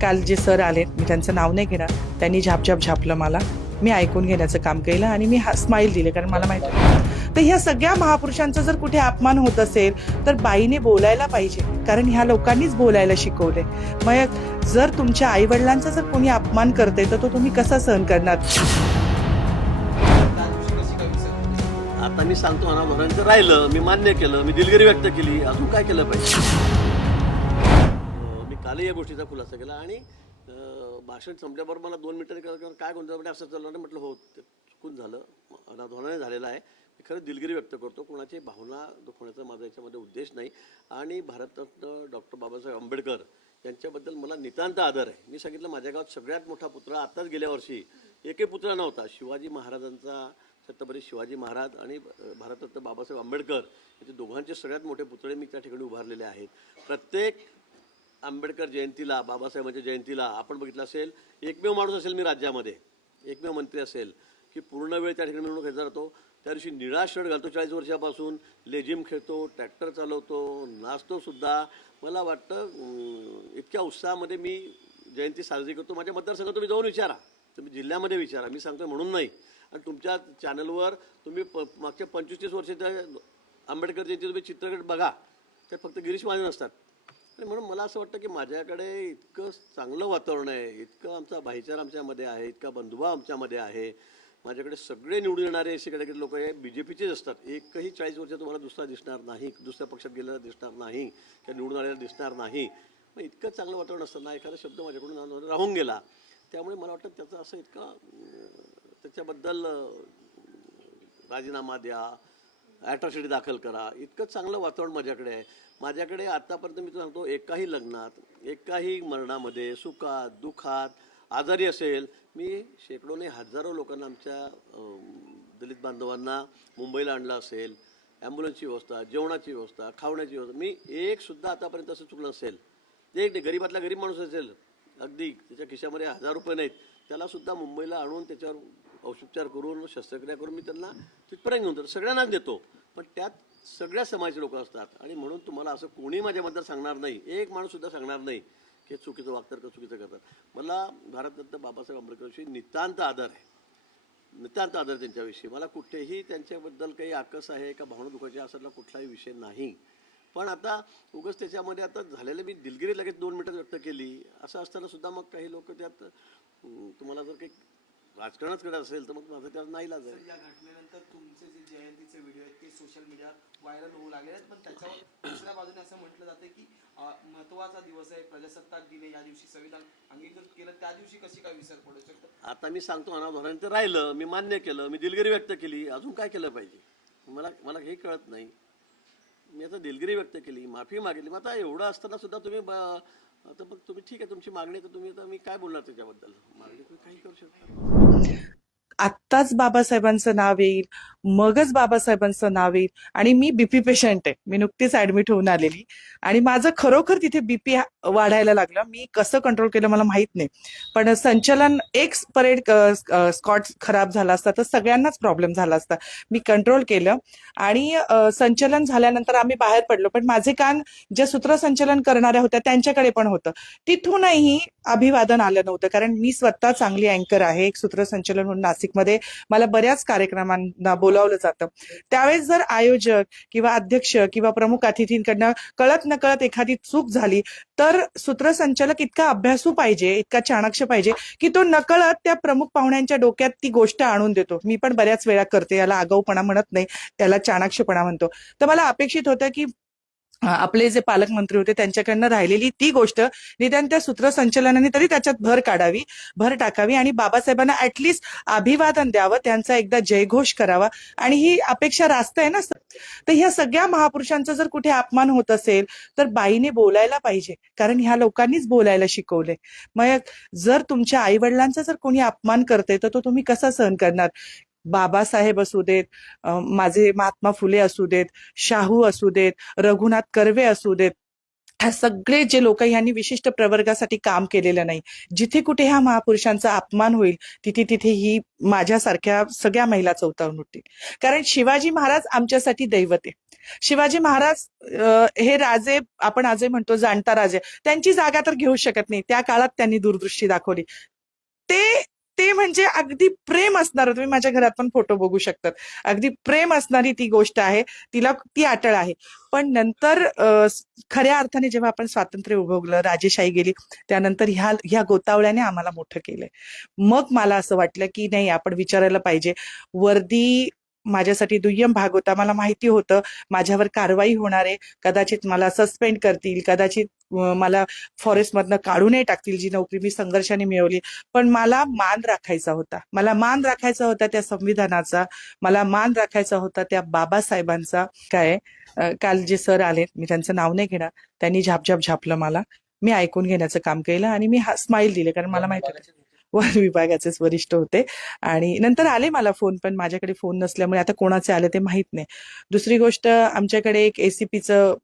काल जे सर आले, मी त्यांचं नाव नाही घेणार, त्यांनी झापझाप झापलं मला. मी ऐकून घेण्याचं काम केलं आणि मी स्माईल दिले, कारण मला माहिती होतं. तर ह्या सगळ्या महापुरुषांचा जर कुठे अपमान होत असेल तर बाईने बोलायला पाहिजे, कारण ह्या लोकांनीच बोलायला शिकवले. मग जर तुमच्या आईवडिलांचा जर कोणी अपमान करते तर तो तुम्ही कसा सहन करणार? आता मी सांगतो ना, भरांचं राहिलं, मी मान्य केलं, मी दिलगिरी व्यक्त केली, अजून काय केलं पाहिजे? मी कालही या गोष्टीचा खुलासा केला आणि भाषण संपल्याबरोबर मला 2 मिनिटं काय गोंधळ असं चाललं नाही. म्हटलं हो, ते चुकून झालं, अनाधोनाने झालेलं आहे. मी खरंच दिलगिरी व्यक्त करतो, कोणाची भावना दुखवण्याचा माझा याच्यामध्ये उद्देश नाही. आणि भारतरत्न डॉक्टर बाबासाहेब आंबेडकर यांच्याबद्दल मला नितांत आदर आहे. मी सांगितलं, माझ्या गावात सगळ्यात मोठा पुतळा आत्ताच गेल्या वर्षी एकही पुतळा नव्हता. शिवाजी महाराजांचा, छत्रपती शिवाजी महाराज आणि भारतरत्न बाबासाहेब आंबेडकर याचे दोघांचे सगळ्यात मोठे पुतळे मी त्या ठिकाणी उभारलेले आहेत. प्रत्येक आंबेडकर जयंतीला, बाबासाहेबांच्या जयंतीला आपण बघितलं असेल, एकमेव माणूस असेल मी राज्यामध्ये, एकमेव मंत्री असेल की पूर्ण वेळ त्या ठिकाणी मिळून घेतला जातो. त्या दिवशी निळा शर्ट घालतो, 40 वर्षापासून लेझिम खेळतो, ट्रॅक्टर चालवतो, नाचतो सुद्धा. मला वाटतं इतक्या उत्साहामध्ये मी जयंती साजरी करतो. माझ्या मतदारसंघात तुम्ही जाऊन विचारा, तुम्ही जिल्ह्यामध्ये विचारा, मी सांगतो म्हणून नाही. आणि तुमच्या चॅनलवर तुम्ही मागच्या 25-30 वर्षाच्या आंबेडकर जयंती तुम्ही चित्रपट बघा, ते फक्त गिरीश महाजन असतात. आणि म्हणून मला असं वाटतं की माझ्याकडे इतकं चांगलं वातावरण आहे, इतकं आमचा भाईचारा आमच्यामध्ये आहे, इतका बंधुभाव आमच्यामध्ये आहे. माझ्याकडे सगळे निवडून येणारे असे लोक हे BJPचेच असतात. एकही 40 वर्ष तुम्हाला दुसरा दिसणार नाही, दुसऱ्या पक्षात गेलेला दिसणार नाही किंवा निवडून आलेला दिसणार नाही. मग इतकं चांगलं वातावरण असताना एखादा शब्द माझ्याकडून राहून गेला, त्यामुळे मला वाटतं त्याचं असं इतका त्याच्याबद्दल राजीनामा द्या, ॲट्रॉसिटी दाखल करा, इतकं चांगलं वातावरण माझ्याकडे आहे. माझ्याकडे आत्तापर्यंत मी सांगतो, एकाही लग्नात, एकाही मरणामध्ये, सुखात, दुःखात, आजारी असेल, मी शेकडोने हजारो लोकांना, आमच्या दलित बांधवांना मुंबईला आणलं असेल. ॲम्ब्युलन्सची व्यवस्था, जेवणाची व्यवस्था, खावण्याची व्यवस्था, मी एकसुद्धा आतापर्यंत असं चुकलं असेल. एक गरीबातला गरीब माणूस असेल, अगदी त्याच्या खिशामध्ये 1000 रुपये नाहीत, त्यालासुद्धा मुंबईला आणून त्याच्यावर औषधोपचार करून, शस्त्रक्रिया करून मी त्यांना तिथपर्यंत घेऊन जातो. सगळ्यांनाच देतो, पण त्यात सगळ्या समाजाचे लोक असतात. आणि म्हणून तुम्हाला असं कोणी माझ्याबद्दल सांगणार नाही, एक माणूससुद्धा सांगणार नाही की चुकीचं वागतात का चुकीचं करतात. मला भारतरत्न बाबासाहेब आंबेडकरविषयी नितांत आदर आहे, नितांत आदर त्यांच्याविषयी. मला कुठेही त्यांच्याबद्दल काही आकस आहे का भावना दुखायची असायला कुठलाही विषय नाही. पण आता उगाच त्याच्यामध्ये आता झालेलं मी दिलगिरी लगेच 2 मिनिटात व्यक्त केली, असं असताना सुद्धा मग काही लोक त्यात तुम्हाला जर काही राजकारणच करत असेल तर मग माझं त्यात नाईलाज आहे. या घटनेनंतर तुमचे जे जयंतीचे व्हिडिओ आहेत ते सोशल मीडियावर व्हायरल होऊ लागले आहेत, पण त्याच्यावर दुसऱ्या बाजूने असं म्हटलं जातं की महत्त्वाचा दिवस आहे, प्रजासत्ताक दिन आहे, या दिवशी संविधान अंगीकृत केलं, त्या दिवशी कशी काय विसर पडू शकतो? आता मी सांगतो ना, धोरणांचं राहिलं, मी मान्य केलं, मी दिलगिरी व्यक्त केली, अजून काय केलं पाहिजे? मला हे कळत नाही. मी आता दिलगिरी व्यक्त केली, माफी मागितली. मग आता एवढं असताना सुद्धा तुम्ही आता मग तुम्ही ठीक आहे, तुमची मागणी, तर तुम्ही, आता मी काय बोलणार त्याच्याबद्दल? मागणी तुम्ही काही करू शकता. आत्ताच बाबासाहेबांचं नाव येईल, मगच बाबासाहेबांचं नाव येईल. आणि मी BP पेशंट आहे, मी नुकतीच ऍडमिट होऊन आलेली आणि माझं खरोखर तिथे BP वाढायला लागलं. मी कसं कंट्रोल केलं मला माहित नाही, पण संचलन एक परेड स्कॉट खराब झाला असता तर सगळ्यांनाच प्रॉब्लेम झाला असता. मी कंट्रोल केलं आणि संचलन झाल्यानंतर आम्ही बाहेर पडलो. पण माझे कान जे सूत्रसंचलन करणाऱ्या होत्या त्यांच्याकडे पण होतं, तिथूनही अभिवादन आलं नव्हतं. कारण मी स्वतः चांगली अँकर आहे, एक सूत्रसंचलन म्हणून नाशिकमध्ये मला बऱ्याच कार्यक्रमांना बोलावलं जातं. त्यावेळेस जर आयोजक किंवा अध्यक्ष किंवा प्रमुख अतिथींकडनं कळत नकळत एखादी चूक झाली तर सूत्रसंचालक इतका अभ्यासू पाहिजे, इतका चाणक्य पाहिजे की तो नकळत त्या प्रमुख पाहुण्यांच्या डोक्यात ती गोष्ट आणून देतो. मी पण बऱ्याच वेळा करते, याला आगाऊपणा म्हणत नाही, त्याला चाणक्यपणा म्हणतो. तर मला अपेक्षित होतं की आपले जे पालकमंत्री होते त्यांच्याकडनं राहिलेली ती गोष्ट निदान त्या सूत्रसंचलनाने तरी त्याच्यात भर टाकावी आणि बाबासाहेबांना ऍटलिस्ट अभिवादन द्यावं, त्यांचा एकदा जयघोष करावा. आणि ही अपेक्षा रास्त आहे ना. तर ह्या सगळ्या महापुरुषांचा जर कुठे अपमान होत असेल तर बाईने बोलायला पाहिजे, कारण ह्या लोकांनीच बोलायला शिकवले. मग जर तुमच्या आईवडिलांचा जर कोणी अपमान करते तर तो तुम्ही कसा सहन करणार? बाबासाहेब असू देत, माझे महात्मा फुले असू देत, शाहू असू देत, रघुनाथ कर्वे असू देत, ह्या सगळे जे लोक यांनी विशिष्ट प्रवर्गासाठी काम केलेलं नाही. जिथे कुठे ह्या महापुरुषांचा अपमान होईल तिथे तिथे ही माझ्यासारख्या सगळ्या महिला चौतावून उठतील. कारण शिवाजी महाराज आमच्यासाठी दैवत आहे. शिवाजी महाराज हे राजे, आपण आजही म्हणतो जाणता राजे, त्यांची जागा तर घेऊ शकत नाही. त्या काळात त्यांनी दूरदृष्टी दाखवली. ते ते म्हणजे अगदी प्रेम असणार. तुम्ही माझ्या घरात पण फोटो बघू शकतात. अगदी प्रेम असणारी ती गोष्ट आहे. तिला ती अटळ आहे. पण नंतर खऱ्या अर्थाने जेव्हा आपण स्वातंत्र्य उभवलं, राजेशाही गेली, त्यानंतर ह्या गोतावळ्याने आम्हाला मोठं केलंय. मग मला असं वाटलं की नाही, आपण विचारायला पाहिजे. वर्दी माझ्यासाठी दुय्यम भाग होता. मला माहिती होतं माझ्यावर कारवाई होणार आहे, कदाचित मला सस्पेंड करतील, कदाचित मला फॉरेस्टमधनं काढूनही टाकतील, जी नोकरी मी संघर्षाने मिळवली. पण मला मान राखायचा होता. मला मान राखायचा होता त्या संविधानाचा, मला मान राखायचा होता त्या बाबासाहेबांचा. काल जे सर आले, मी त्यांचं नाव नाही घेणार, त्यांनी झापझाप झापलं मला. मी ऐकून घेण्याचं काम केलं आणि मी स्माईल दिले, कारण मला माहिती होतं वन विभागाचेच वरिष्ठ होते. आणि नंतर आले मला फोन, पण माझ्याकडे फोन नसल्यामुळे आता कोणाचे आले ते माहित नाही. दुसरी गोष्ट, आमच्याकडे एक ACPचं